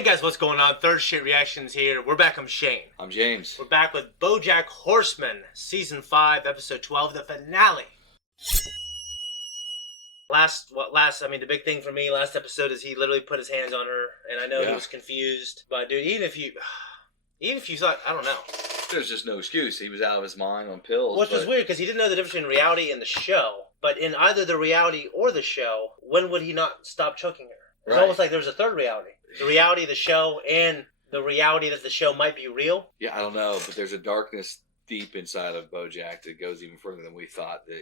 Hey guys, what's going on? Third Street Reactions here. We're back. I'm Shane. I'm James. We're back with BoJack Horseman, Season 5, Episode 12, the finale. The big thing for me last episode is he literally put his hands on her, and I know he was confused. But dude, even if you thought, I don't know. There's just no excuse. He was out of his mind on pills. Which was weird, because he didn't know the difference between reality and the show. But in either the reality or the show, when would he not stop choking her? It's almost like there was a third reality. The reality of the show and the reality that the show might be real. Yeah, I don't know, but there's a darkness deep inside of BoJack that goes even further than we thought. That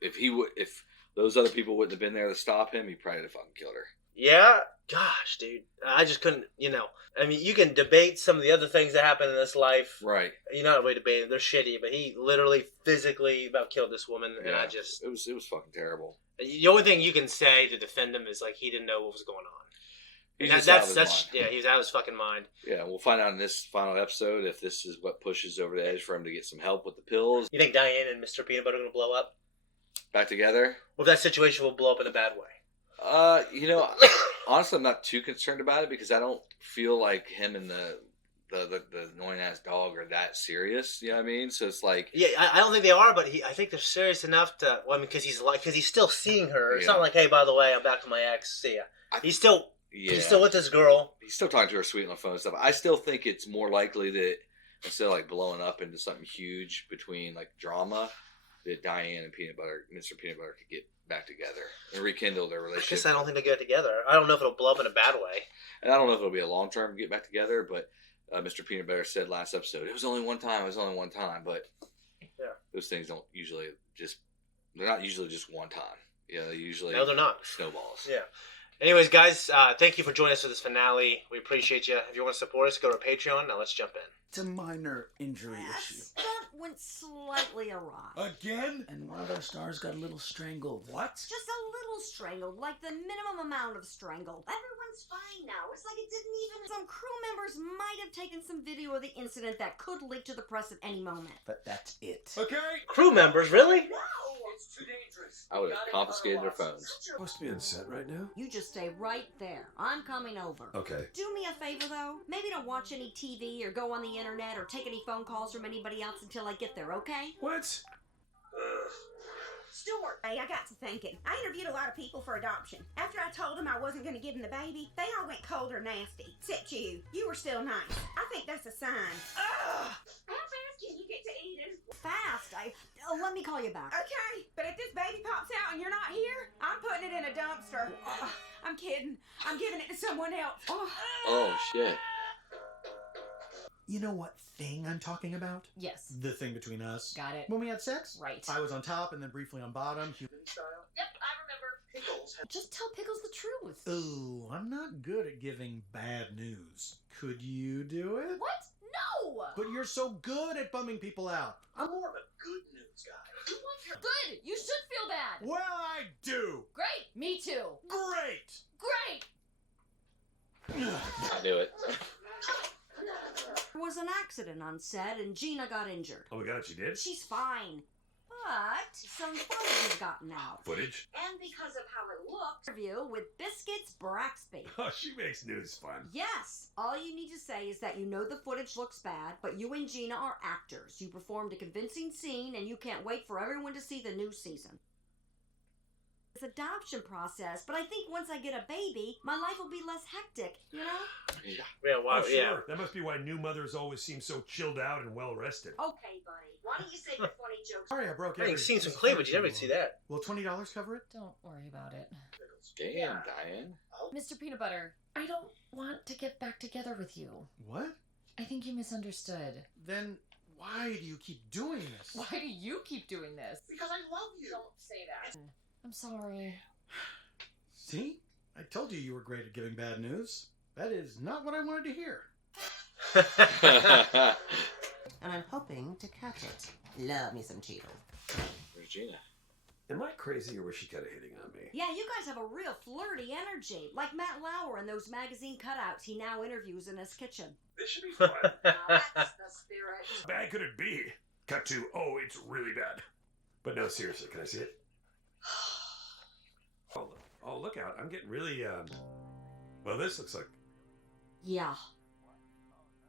if those other people wouldn't have been there to stop him, he probably would have fucking killed her. Yeah, gosh, dude, I just couldn't. I mean, you can debate some of the other things that happen in this life, right? You're not really debating; they're shitty. But he literally, physically about killed this woman, and it was fucking terrible. The only thing you can say to defend him is like he didn't know what was going on. He was out of his mind. Yeah, he was out of his fucking mind. Yeah, we'll find out in this final episode if this is what pushes over the edge for him to get some help with the pills. You think Diane and Mr. Peanut Butter are gonna blow up? Back together? Or if that situation will blow up in a bad way? Honestly, I'm not too concerned about it because I don't feel like him and the annoying ass dog are that serious. You know what I mean? So it's like, yeah, I don't think they are, but I think they're serious enough to. Well, I mean, because he's still seeing her. It's not like, hey, by the way, I'm back to my ex. See ya. He's still with this girl. He's still talking to her sweet on the phone and stuff. I still think it's more likely that instead of like blowing up into something huge between like drama, that Diane and Mr. Peanut Butter could get back together and rekindle their relationship. I guess I don't think they get together. I don't know if it'll blow up in a bad way. And I don't know if it'll be a long-term get back together, but Mr. Peanut Butter said last episode, it was only one time, but those things they're not usually just one time. Yeah, they usually... No, they're not. Snowballs. Yeah. Anyways, guys, thank you for joining us for this finale. We appreciate you. If you want to support us, go to Patreon. Now let's jump in. It's a minor injury issue. Stunt went slightly awry. Again? And one of our stars got a little strangled. What? Just a little strangled, like the minimum amount of strangled. Everyone's fine now. It's like it didn't even... Some crew members might have taken some video of the incident that could leak to the press at any moment. But that's it. Okay. Crew members, really? No, it's too dangerous. I would have confiscated their phones. Supposed to be on set right now? You just stay right there. I'm coming over. Okay. Do me a favor, though. Maybe don't watch any TV or go on the internet or take any phone calls from anybody else until I get there, okay? What? Stuart, hey, I got to thinking. I interviewed a lot of people for adoption. After I told them I wasn't going to give them the baby, they all went cold or nasty. Except you. You were still nice. I think that's a sign. Ugh! How fast can you get to Eden? Fast. Let me call you back. Okay, but if this baby pops out and you're not here, I'm putting it in a dumpster. I'm kidding. I'm giving it to someone else. Oh, shit. You know what thing I'm talking about? Yes. The thing between us. Got it. When we had sex? Right. I was on top and then briefly on bottom. Human style. Yep, I remember. Pickles. Just tell Pickles the truth. Ooh, I'm not good at giving bad news. Could you do it? What? No! But you're so good at bumming people out. I'm more of a good news guy. You want your... Good! You should feel bad! Well, I do! Great! Me too! Great! Great! I knew it. There was an accident on set and Gina got injured. Oh my god, she did? She's fine. But some footage has gotten out. Footage? And because of how it looked, Interview with Biscuits Braxby. Oh, she makes news fun. Yes! All you need to say is that you know the footage looks bad, but you and Gina are actors. You performed a convincing scene, and you can't wait for everyone to see the new season. It's adoption process, but I think once I get a baby, my life will be less hectic, you know? Yeah, wow, Oh, sure. yeah. That must be why new mothers always seem so chilled out and well rested. okay, buddy, why don't you say your funny jokes? Sorry, I broke I think seen some cleavage. You never see that. Will $20 cover it? Don't worry about it. Damn, Diane. Mr. Peanut Butter, I don't want to get back together with you. What? I think you misunderstood. Then why do you keep doing this? Why do you keep doing this? Because I love you. Don't say that. I'm sorry. See? I told you were great at giving bad news. That is not what I wanted to hear. And I'm hoping to catch it. Love me some Cheetos. Where's Gina? Am I crazy or was she kind of hitting on me? Yeah, you guys have a real flirty energy. Like Matt Lauer in those magazine cutouts he now interviews in his kitchen. This should be fun. Now that's the spirit. How bad could it be? Cut to, oh, it's really bad. But no, seriously, can I see it? Oh, look out. I'm getting really, well, this looks like Yeah.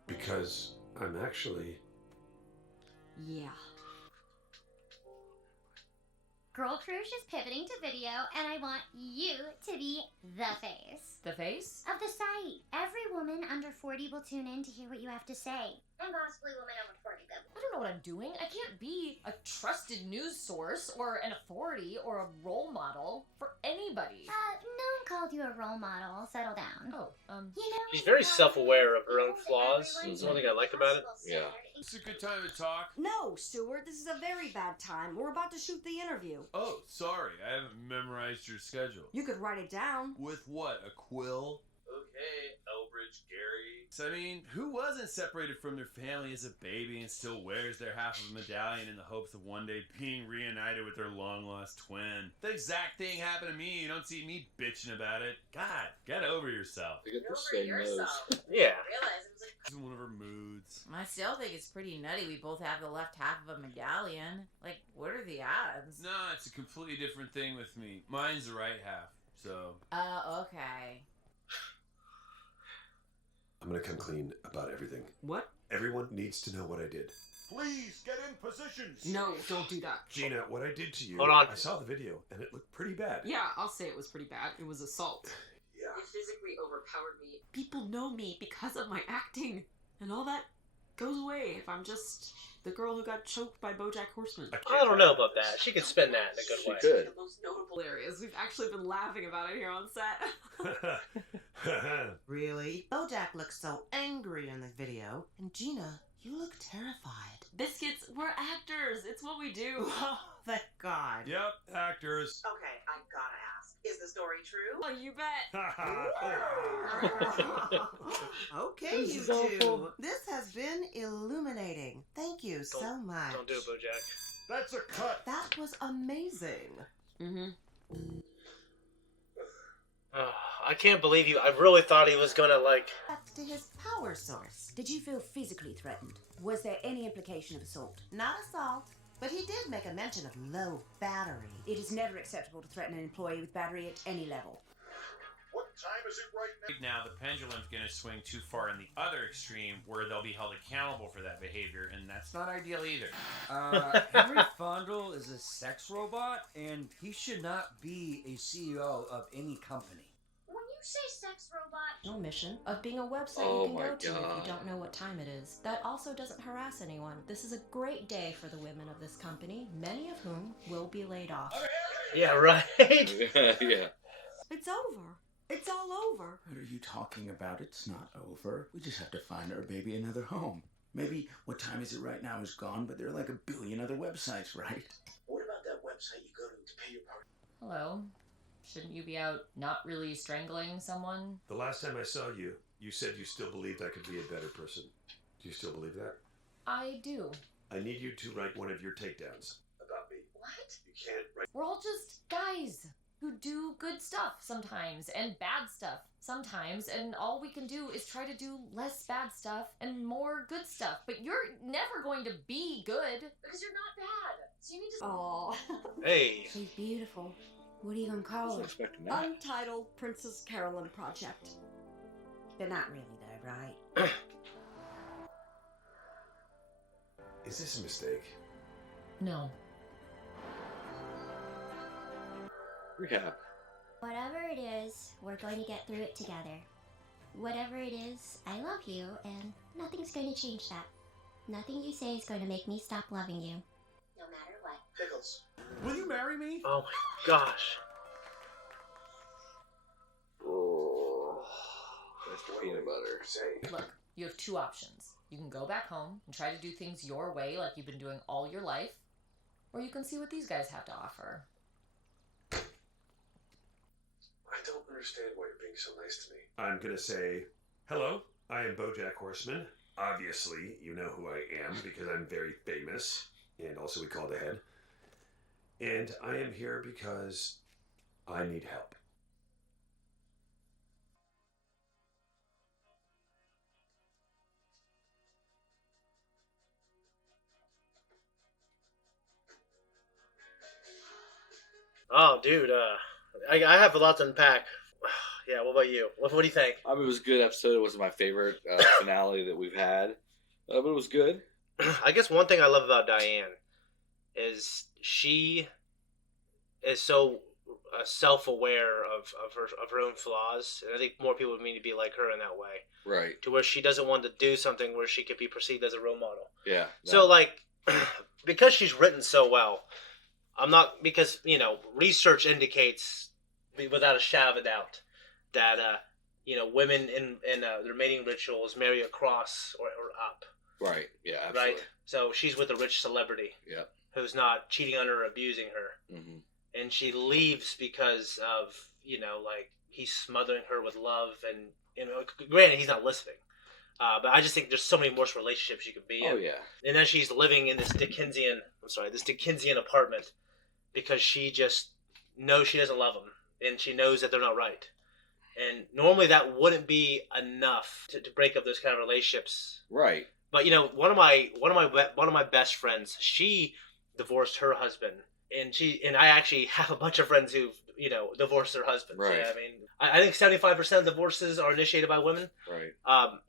Because I'm actually... Yeah. Girl Cruise is pivoting to video, and I want you to be the face. The face? Of the site. Every woman under 40 will tune in to hear what you have to say. And possibly women over 40, though. I don't know what I'm doing. I can't be a trusted news source or an authority or a role model for anybody. No one called you a role model. Settle down. Oh, You know, She's very self-aware of her own flaws. That's one thing I like about it. Yeah. It's a good time to talk. No, Stuart, this is a very bad time. We're about to shoot the interview. Oh, sorry. I haven't memorized your schedule. You could write it down. With what? A quill? Okay, Elbridge, Gary. So, I mean, who wasn't separated from their family as a baby and still wears their half of a medallion in the hopes of one day being reunited with their long-lost twin? The exact thing happened to me. You don't see me bitching about it. God, get over yourself. They get the same nose. Yeah. It's one of her moods. I still think it's pretty nutty we both have the left half of a medallion. Like, what are the odds? No, it's a completely different thing with me. Mine's the right half, so... Okay. I'm gonna come clean about everything. What? Everyone needs to know what I did. Please, get in positions! No, don't do that. Gina, what I did to you... Hold on. I saw the video, and it looked pretty bad. Yeah, I'll say it was pretty bad. It was assault. Yeah. It physically overpowered me. People know me because of my acting. And all that goes away if I'm just the girl who got choked by BoJack Horseman. I don't know about that. She could spin that in a good way. She could. The most notable areas. We've actually been laughing about it here on set. Really? BoJack looks so angry in the video, and Gina, you look terrified. Biscuits, we're actors. It's what we do. Oh, thank God. Yep, actors. Okay, I gotta ask. Is the story true? Oh, you bet. Okay, you This is two. awful. This has been illuminating. Thank you so much. Don't do it, BoJack. That's a cut! That was amazing. Mm-hmm. Oh, I can't believe you. I really thought he was gonna, like... Back to his power source. Did you feel physically threatened? Was there any implication of assault? Not assault, but he did make a mention of low battery. It is never acceptable to threaten an employee with battery at any level. What time is it right now? Now, the pendulum's going to swing too far in the other extreme where they'll be held accountable for that behavior, and that's not ideal either. Henry Fondle is a sex robot, and he should not be a CEO of any company. When you say sex robot, No mission of being a website Oh you can my go to if God. you don't know what time it is. That also doesn't harass anyone. This is a great day for the women of this company, many of whom will be laid off. Yeah, right? Yeah. It's over. It's all over. What are you talking about? It's not over. We just have to find our baby another home. Maybe what time is it right now is gone, but there are like a billion other websites, right? What about that website you go to pay your party? Hello. Shouldn't you be out not really strangling someone? The last time I saw you, you said you still believed I could be a better person. Do you still believe that? I do. I need you to write one of your takedowns about me. What? You can't write... We're all just guys who do good stuff sometimes and bad stuff sometimes, and all we can do is try to do less bad stuff and more good stuff. But you're never going to be good because you're not bad. So you need to. Aw. Hey. She's beautiful. What are you gonna call Wasn't her? expecting that. Untitled Princess Carolyn Project. But not really, though, right? Is this a mistake? No. Rehab. whatever it is, we're going to get through it together. Whatever it is, I love you, and nothing's going to change that. Nothing you say is going to make me stop loving you. No matter what. Pickles. Will you marry me? Oh my gosh. Oh. Mr. Peanut Butter. Look, you have two options. You can go back home and try to do things your way like you've been doing all your life, or you can see what these guys have to offer. I don't understand why you're being so nice to me. I'm gonna say, hello, I am BoJack Horseman. Obviously, you know who I am because I'm very famous, and also we called ahead. And I am here because I need help. Oh, dude, I have a lot to unpack. Yeah, what about you? What do you think? I mean, it was a good episode. It wasn't my favorite finale that we've had, but it was good. I guess one thing I love about Diane is she is so self-aware of her own flaws, and I think more people would need to be like her in that way. Right. To where she doesn't want to do something where she could be perceived as a role model. Yeah. So like, because she's written so well, because research indicates without a shadow of a doubt that women in their mating rituals marry across or up. Right. Yeah. Absolutely. Right. So she's with a rich celebrity. Yeah. Who's not cheating on her or abusing her. Mm-hmm. And she leaves because of like he's smothering her with love, and granted he's not listening. But I just think there's so many more relationships you could be in. Oh yeah. And then she's living in this Dickensian apartment because she just knows she doesn't love him, and she knows that they're not right. And normally that wouldn't be enough to break up those kind of relationships. Right. But one of my best friends, she divorced her husband, and I actually have a bunch of friends who've divorced their husbands. Right. Yeah, I mean, I think 75% of divorces are initiated by women. Right.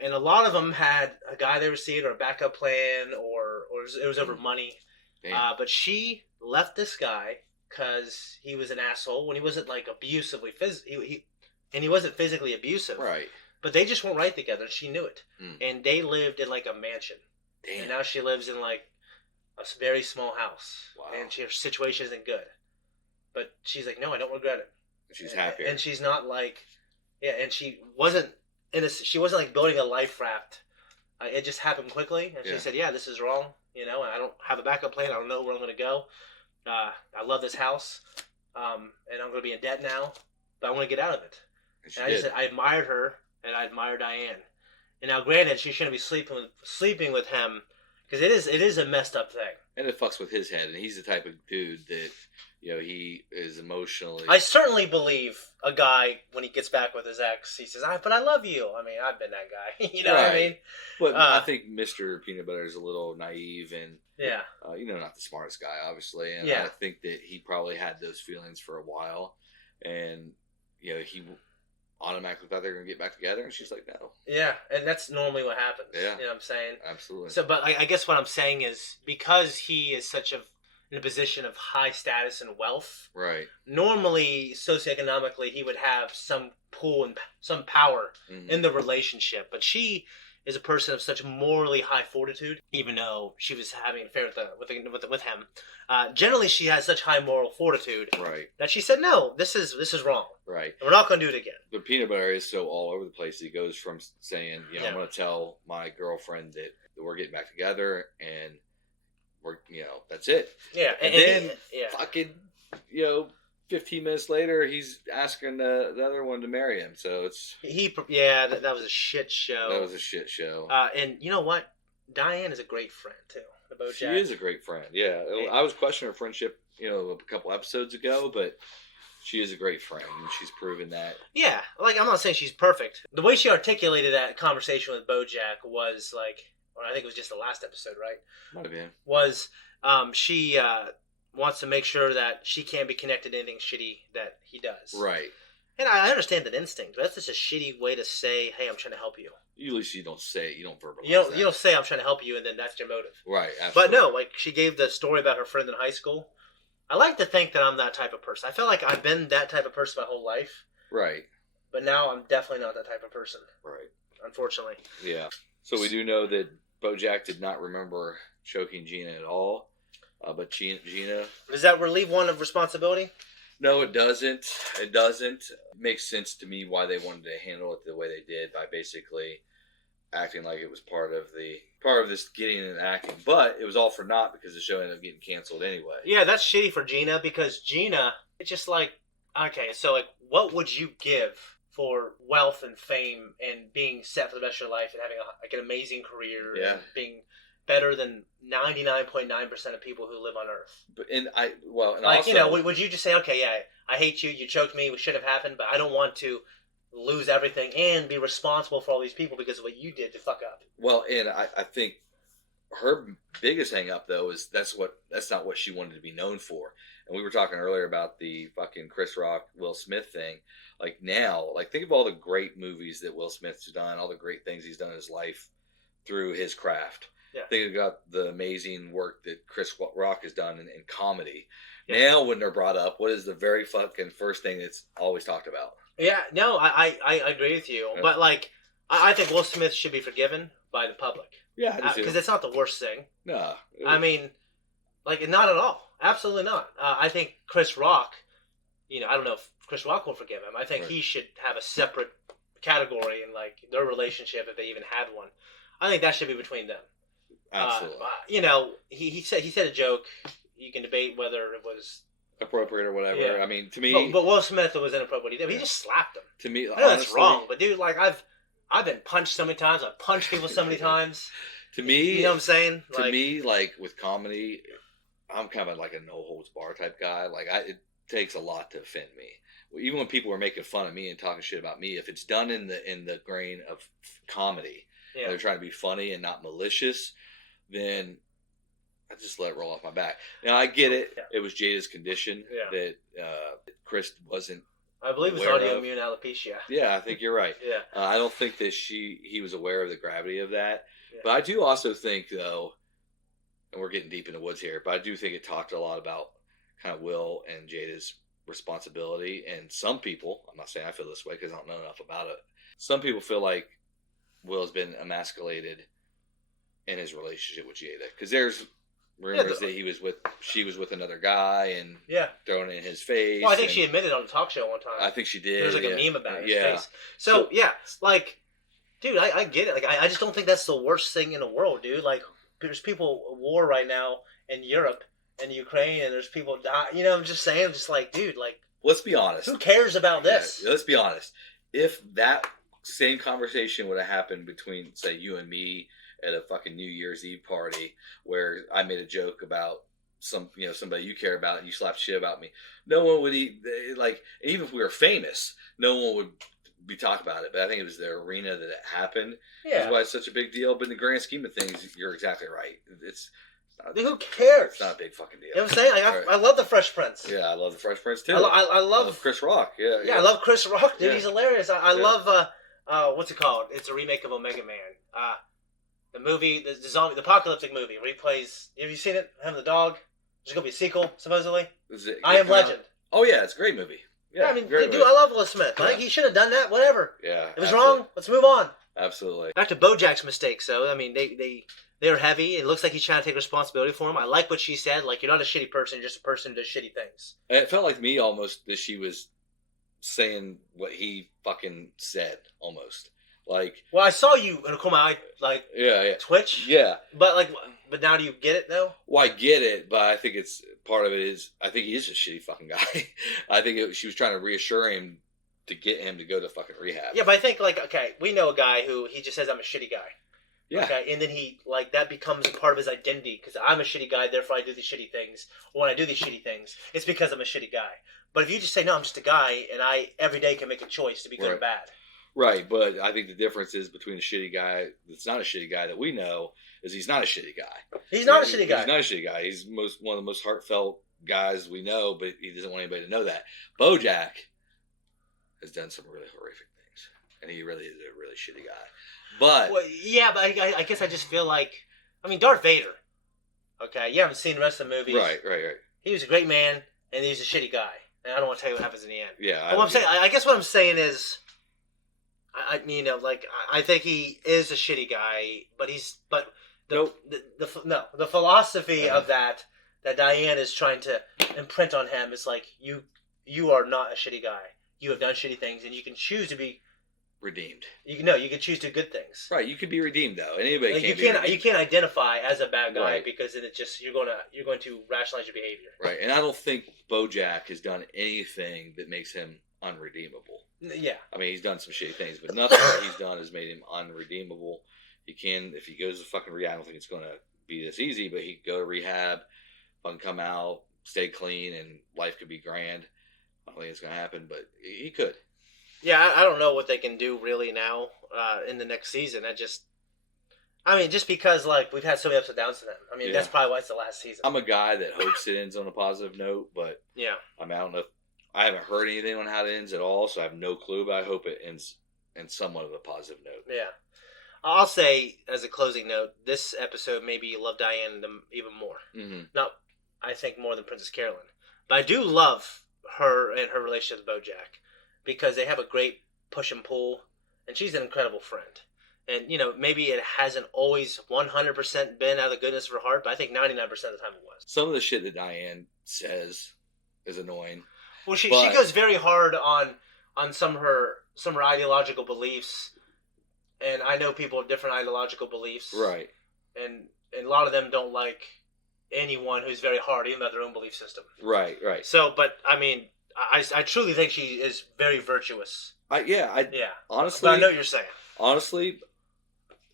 And a lot of them had a guy they were seeing or a backup plan, or it was over money. But she left this guy because he was an asshole when he wasn't like abusively he wasn't physically abusive. Right. But they just weren't right together, and she knew it. Mm. And they lived in like a mansion. Damn. And now she lives in like a very small house. Wow. And her situation isn't good. But she's like, no, I don't regret it. She's happier. And she's not like, and she wasn't like building a life raft. It just happened quickly. And she said, yeah, this is wrong. And I don't have a backup plan. I don't know where I'm going to go. I love this house. And I'm going to be in debt now. But I want to get out of it. And I just said, I admired her. And I admire Diane. And now, granted, she shouldn't be sleeping with him because it is a messed up thing. And it fucks with his head. And he's the type of dude that he is emotionally. I certainly believe a guy when he gets back with his ex, he says, "But I love you." I mean, I've been that guy. You know what I mean? But I think Mr. Peanut Butter is a little naive and not the smartest guy, obviously. And I think that he probably had those feelings for a while, and he automatically thought they were going to get back together, and she's like, no. Yeah, and that's normally what happens. Yeah. You know what I'm saying? Absolutely. So, but I guess what I'm saying is, because he is in a position of high status and wealth, right? Normally, socioeconomically, he would have some pull and some power in the relationship, but she is a person of such morally high fortitude, even though she was having an affair with him. Generally, she has such high moral fortitude, right, that she said, "No, this is wrong, right. And we're not going to do it again." But Peanut Butter is so all over the place. He goes from saying, "I'm going to tell my girlfriend that we're getting back together, and we're, that's it." Yeah, and then fucking, 15 minutes later, he's asking the other one to marry him. So it's that was a shit show. That was a shit show. And you know what? Diane is a great friend too. She is a great friend. Yeah, I was questioning her friendship, a couple episodes ago, but she is a great friend, and she's proven that. Yeah, like I'm not saying she's perfect. The way she articulated that conversation with BoJack was like, or I think it was just the last episode, right? Might have been. Was she wants to make sure that she can't be connected to anything shitty that he does. Right. And I understand that instinct, but that's just a shitty way to say, "Hey, I'm trying to help you." At least you don't say it. You don't verbalize You don't say, "I'm trying to help you," and then that's your motive. Right. Absolutely. But no, like she gave the story about her friend in high school. I like to think that I'm that type of person. I feel like I've been that type of person my whole life. Right. But now I'm definitely not that type of person. Right. Unfortunately. Yeah. So we do know that BoJack did not remember choking Gina at all. But Gina... Does that relieve one of responsibility? No, it doesn't. It doesn't. It makes sense to me why they wanted to handle it the way they did, by basically acting like it was part of this getting and acting. But it was all for naught because the show ended up getting canceled anyway. Yeah, that's shitty for Gina, because Gina, it's just like, okay, so like, what would you give for wealth and fame and being set for the rest of your life and having an amazing career and being better than 99.9% of people who live on Earth? Would you just say, okay, yeah, I hate you, you choked me, it should have happened, but I don't want to lose everything and be responsible for all these people because of what you did to fuck up? Well, and I think her biggest hang up though is that's not what she wanted to be known for. And we were talking earlier about the fucking Chris Rock, Will Smith thing. like now, like think of all the great movies that Will Smith's done, all the great things he's done in his life through his craft. Yeah. Think about the amazing work that Chris Rock has done in comedy. Yeah. Now, when they're brought up, what is the very fucking first thing that's always talked about? Yeah, no, I agree with you. Yeah. But, like, I think Will Smith should be forgiven by the public. Yeah, I do Because too. it's not the worst thing. No. I mean, like, not at all. Absolutely not. I think Chris Rock, I don't know if Chris Rock will forgive him. I think Right. he should have a separate category in, like, their relationship if they even had one. I think that should be between them. Absolutely. He said a joke. You can debate whether it was Appropriate or whatever. Yeah. I mean, to me, but Will Smith was inappropriate. He just slapped him. to me, I know that's honestly, wrong, but dude, like I've been punched so many times. I've punched people so many times. To me, you know what I'm saying? To me, like with comedy, I'm kind of like a no holds bar type guy. Like it takes a lot to offend me. Even when people are making fun of me and talking shit about me, if it's done in the grain of comedy, and they're trying to be funny and not malicious, then I just let it roll off my back. Now I get it. It was Jada's condition that Chris wasn't. I believe it's autoimmune alopecia. Yeah, I think you're right. Yeah. I don't think that he was aware of the gravity of that. Yeah. But I do also think, though, and we're getting deep in the woods here, but I do think it talked a lot about kind of Will and Jada's responsibility. And some people, I'm not saying I feel this way because I don't know enough about it. Some people feel like Will has been emasculated in his relationship with Jada because there's rumors that she was with another guy and throwing it in his face. Well, I think she admitted on the talk show one time. I think she did. There's like a meme about his face. So like, dude, I get it. Like, I just don't think that's the worst thing in the world, dude. Like, there's people at war right now in Europe and Ukraine, and there's people die. You know, I'm just saying, just like, dude, like, let's be honest. Who cares about this? Yeah, let's be honest. If that same conversation would have happened between, say, you and me at a fucking New Year's Eve party where I made a joke about somebody you care about and you slapped shit about me, no one would even if we were famous, no one would be talking about it. But I think it was the arena that it happened. Yeah. That's why it's such a big deal. But in the grand scheme of things, you're exactly right. It's not, who cares? It's not a big fucking deal. You know what I'm saying? Like, I love the Fresh Prince. Yeah, I love the Fresh Prince too. I love Chris Rock. Yeah, I love Chris Rock, dude. Yeah. He's hilarious. I love what's it called? It's a remake of Omega Man. The movie, the zombie, the apocalyptic movie where he plays. Have you seen it? Him and the dog. There's gonna be a sequel supposedly. I Am Legend. Oh yeah, it's a great movie. Yeah, I mean, dude, I love Will Smith. I think he should have done that. Whatever. Yeah. It was wrong. Let's move on. Absolutely. Back to BoJack's mistakes, though. I mean, they're heavy. It looks like he's trying to take responsibility for them. I like what she said. Like, you're not a shitty person. You're just a person who does shitty things. It felt like me almost that she was saying what he fucking said almost. Like, well, I saw you in a corner, like, Twitch. Yeah. But now do you get it though? Well, I get it, but I think it's part of it is I think he is a shitty fucking guy. I think she was trying to reassure him to get him to go to fucking rehab. Yeah, but I think we know a guy who he just says I'm a shitty guy. Yeah. Okay, and then he that becomes a part of his identity because I'm a shitty guy, therefore I do these shitty things. Or when I do these shitty things, it's because I'm a shitty guy. But if you just say no, I'm just a guy, and I every day can make a choice to be good or bad. Right, but I think the difference is between a shitty guy that's not a shitty guy that we know is he's not a shitty guy. He's not a shitty guy. He's not a shitty guy. He's one of the most heartfelt guys we know, but he doesn't want anybody to know that. BoJack has done some really horrific things, and he really is a really shitty guy. But but I guess I just feel like, I mean, Darth Vader. Okay, you haven't seen the rest of the movies. Right. He was a great man, and he's a shitty guy, and I don't want to tell you what happens in the end. Yeah. But I guess what I'm saying is, I think he is a shitty guy, but the philosophy of that Diane is trying to imprint on him is like you are not a shitty guy. You have done shitty things, and you can choose to be redeemed. You can choose to do good things. Right, you could be redeemed though. Anybody you can't identify as a bad guy because then it's just you're going to rationalize your behavior. Right, and I don't think BoJack has done anything that makes him unredeemable. Yeah, I mean he's done some shitty things, but nothing that he's done has made him unredeemable. He can, if he goes to fucking rehab, I don't think it's going to be this easy, but he could go to rehab, fucking come out, stay clean, and life could be grand. I don't think it's going to happen, but he could. Yeah, I don't know what they can do really now in the next season. Just because we've had so many ups and downs to them. I mean, that's probably why it's the last season. I'm a guy that hopes it ends on a positive note, but yeah, I mean, I don't know. I haven't heard anything on how it ends at all, so I have no clue. But I hope it ends in somewhat of a positive note. Yeah. I'll say, as a closing note, this episode made me love Diane even more. Mm-hmm. Not, I think, more than Princess Carolyn. But I do love her and her relationship with BoJack because they have a great push and pull, and she's an incredible friend. And, you know, maybe it hasn't always 100% been out of the goodness of her heart, but I think 99% of the time it was. Some of the shit that Diane says is annoying. Well, she goes very hard on some of her ideological beliefs, and I know people have different ideological beliefs. Right. And a lot of them don't like anyone who's very hard, even about their own belief system. Right, right. So, but, I mean, I truly think she is very virtuous. Yeah. Honestly. But I know what you're saying. Honestly,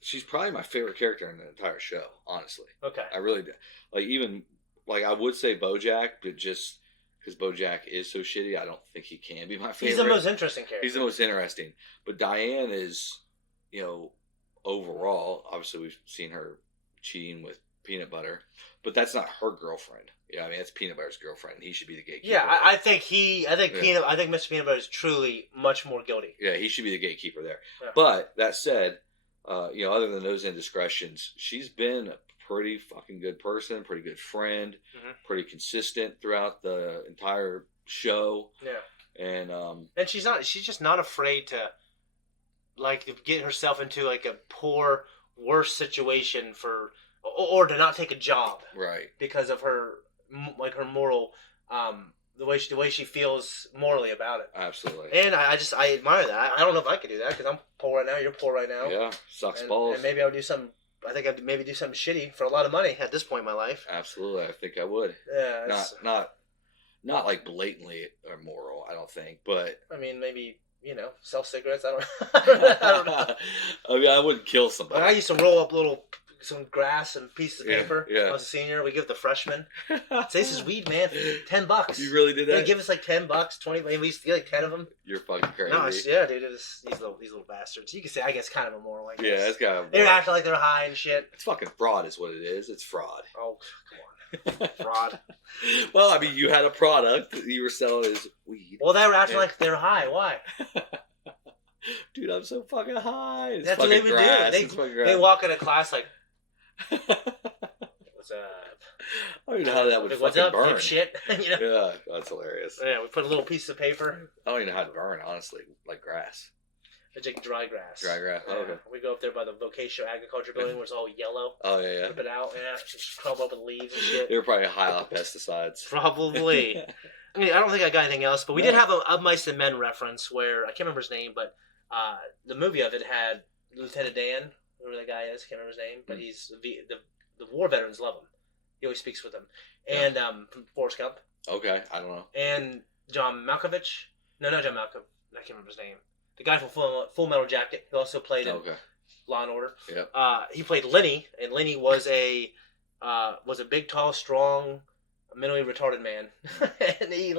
she's probably my favorite character in the entire show, honestly. Okay. I really do. Like, I would say BoJack, but just because BoJack is so shitty, I don't think he can be my favorite. He's the most interesting character. He's the most interesting. But Diane is, you know, overall, obviously we've seen her cheating with Peanut Butter, but that's not her girlfriend. Yeah, I mean, it's Peanut Butter's girlfriend. He should be the gatekeeper. Yeah, I think Mr. Peanut Butter is truly much more guilty. Yeah, he should be the gatekeeper there. Yeah. But that said, you know, other than those indiscretions, she's been a pretty fucking good person, pretty good friend, pretty consistent throughout the entire show. Yeah. And she's just not afraid to, like, get herself into, like, a poor, worse situation or to not take a job. Right. Because of her, like, her moral, the way she feels morally about it. Absolutely. And I admire that. I don't know if I could do that because I'm poor right now. You're poor right now. Yeah, sucks balls. And maybe I would do something. I think I'd maybe do something shitty for a lot of money at this point in my life. Absolutely, I think I would. Yeah. Not like blatantly immoral, I don't think, but I mean, maybe, you know, sell cigarettes. I don't know. I mean, I wouldn't kill somebody. I used to roll up some grass and pieces of paper. Yeah. When I was a senior. We give the freshmen. Say, this is weed, man. $10. You really did that? They give us like $10, 20. Maybe we used to get like 10 of them. You're fucking crazy. No, yeah, dude. These little bastards. You can say, I guess, kind of immoral. I guess. Yeah, it's kind of. They're acting like they're high and shit. It's fucking fraud, is what it is. It's fraud. Oh, come on, fraud. Well, I mean, you had a product that you were selling as weed. Well, they were acting like they're high. Why? Dude, I'm so fucking high. It's That's what fucking they would grass. do. It's fucking grass. They walk into class like, what's up? I don't even know how that would like, fucking what's up, burn. shit? You know? Yeah, that's hilarious. Yeah, we put a little piece of paper. I don't even know how to burn, honestly, like grass. It's like dry grass. Dry grass. Oh, okay. We go up there by the vocational agriculture building where it's all yellow. Oh, yeah. Rip it out, just crumble up with leaves and shit. They were probably high on pesticides. Probably. I mean, I don't think I got anything else, but we did have a Mice and Men reference where, I can't remember his name, but the movie of it had Lieutenant Dan, whoever that guy is, I can't remember his name, but he's the war veterans love him. He always speaks with them. And from Forrest Gump. Okay, I don't know. And John Malkovich. No, not John Malkovich. I can't remember his name. The guy from Full Metal Jacket, who also played in Law and Order. Yep. He played Lenny, and Lenny was a big, tall, strong, mentally retarded man, and he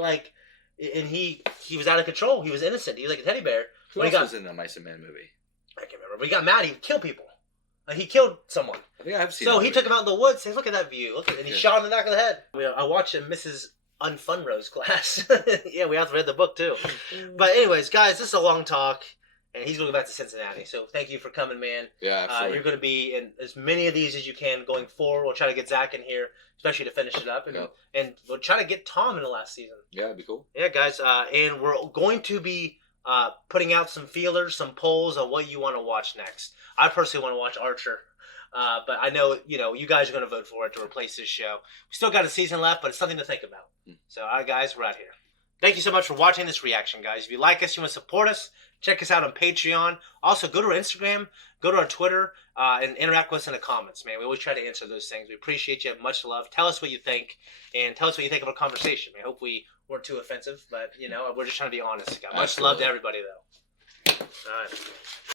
was out of control. He was innocent. He was like a teddy bear. Who else was in the Mice and Men movie? I can't remember. But he got mad. He killed people. Like, he killed someone. I think I have seen. So he took him out in the woods. Said, "Look at that view. Look," and he shot him in the back of the head. I watched Mrs. Unfunrose class. Yeah, we have to read the book too. But anyways, guys, this is a long talk, and he's going to go back to Cincinnati. So thank you for coming, man. Yeah, absolutely. You're going to be in as many of these as you can going forward. We'll try to get Zach in here, especially to finish it up, and we'll try to get Tom in the last season. Yeah, it'd be cool. Yeah, guys, and we're going to be putting out some feelers, some polls on what you want to watch next. I personally want to watch Archer. But I know, you guys are going to vote for it to replace this show. We still got a season left, but it's something to think about. So, all right, guys, we're out here. Thank you so much for watching this reaction, guys. If you like us, you want to support us, check us out on Patreon. Also, go to our Instagram, go to our Twitter, and interact with us in the comments, man. We always try to answer those things. We appreciate you. Much love. Tell us what you think, and tell us what you think of our conversation. I hope we weren't too offensive, but, we're just trying to be honest. Much love to everybody, though. All right.